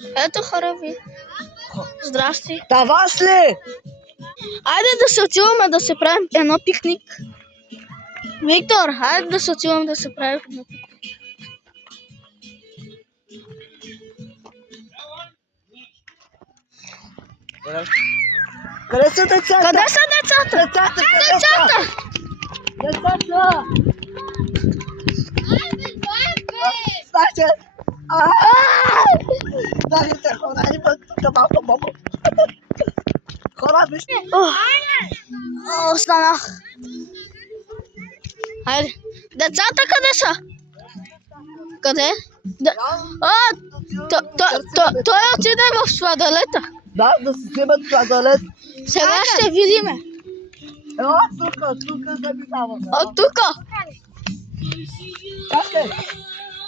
Ето хора ви. Здрасти. Таваш ли? Айде да се отиваме да се правим едно пикник. Виктор, айде да се отиваме да се правим едно пикник. Къде са децата? Къде са децата? Децата! Децата! Децата! Значи! Дайте хора, има тук малко. Хора, вижте! Останах. Хайде. Децата къде са? Къде? Той отиде в сладолета. Да си вземат сладолет. Сега ще видиме. Ела тук заминаваме. От тук. Чакай!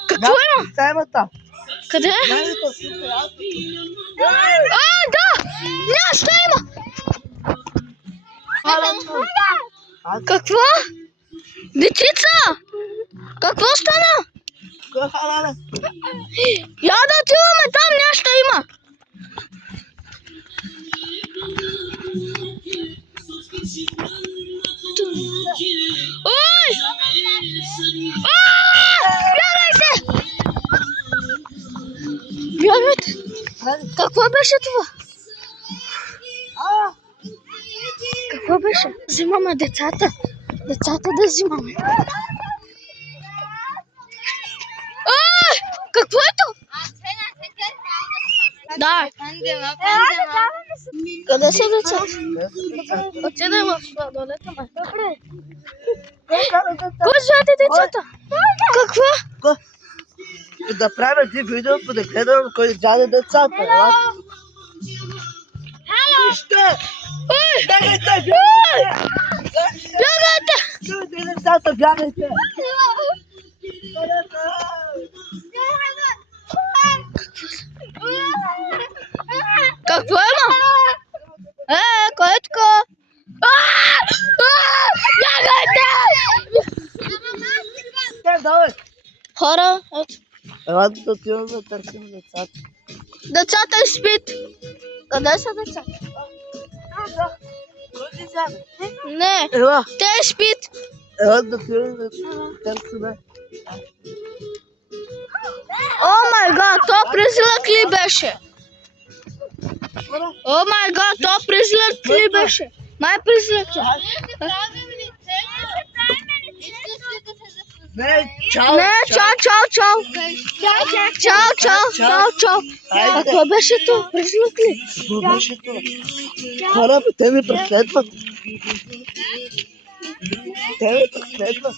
Какво има? Темата. Къде? Да! Нещо има! Какво? Дечица! Какво стана? Я да отиваме там, нещо има! Ой! Бягайте! Бягайте! Какво беше това? Какво беше? Взимаме децата. Децата да взимаме. Какво е то? Да. Къде са децата? Отиде в сладолета, ме. Кой звате децата? Какво? Да правим един видео, да гледам кой даде децата. Вижте! Бягайте! Бягайте! Децата, бягайте! Какво има? Кой е тук? Бягайте! Хора, ето. Ела да отиваме да търсим децата. Децата спят. Къде са децата? Кой ти взяме? Не, Ела! те спят. Ела да отиваме да търсиме. О май гад, то призрак ли беше? О май гад, то призрак ли беше? Май призрак е. Не, чао! Не, чао! Чао! А какво беше то? Призрак ли? Какво беше това? Хора, те ми преследват. Те ми преследват.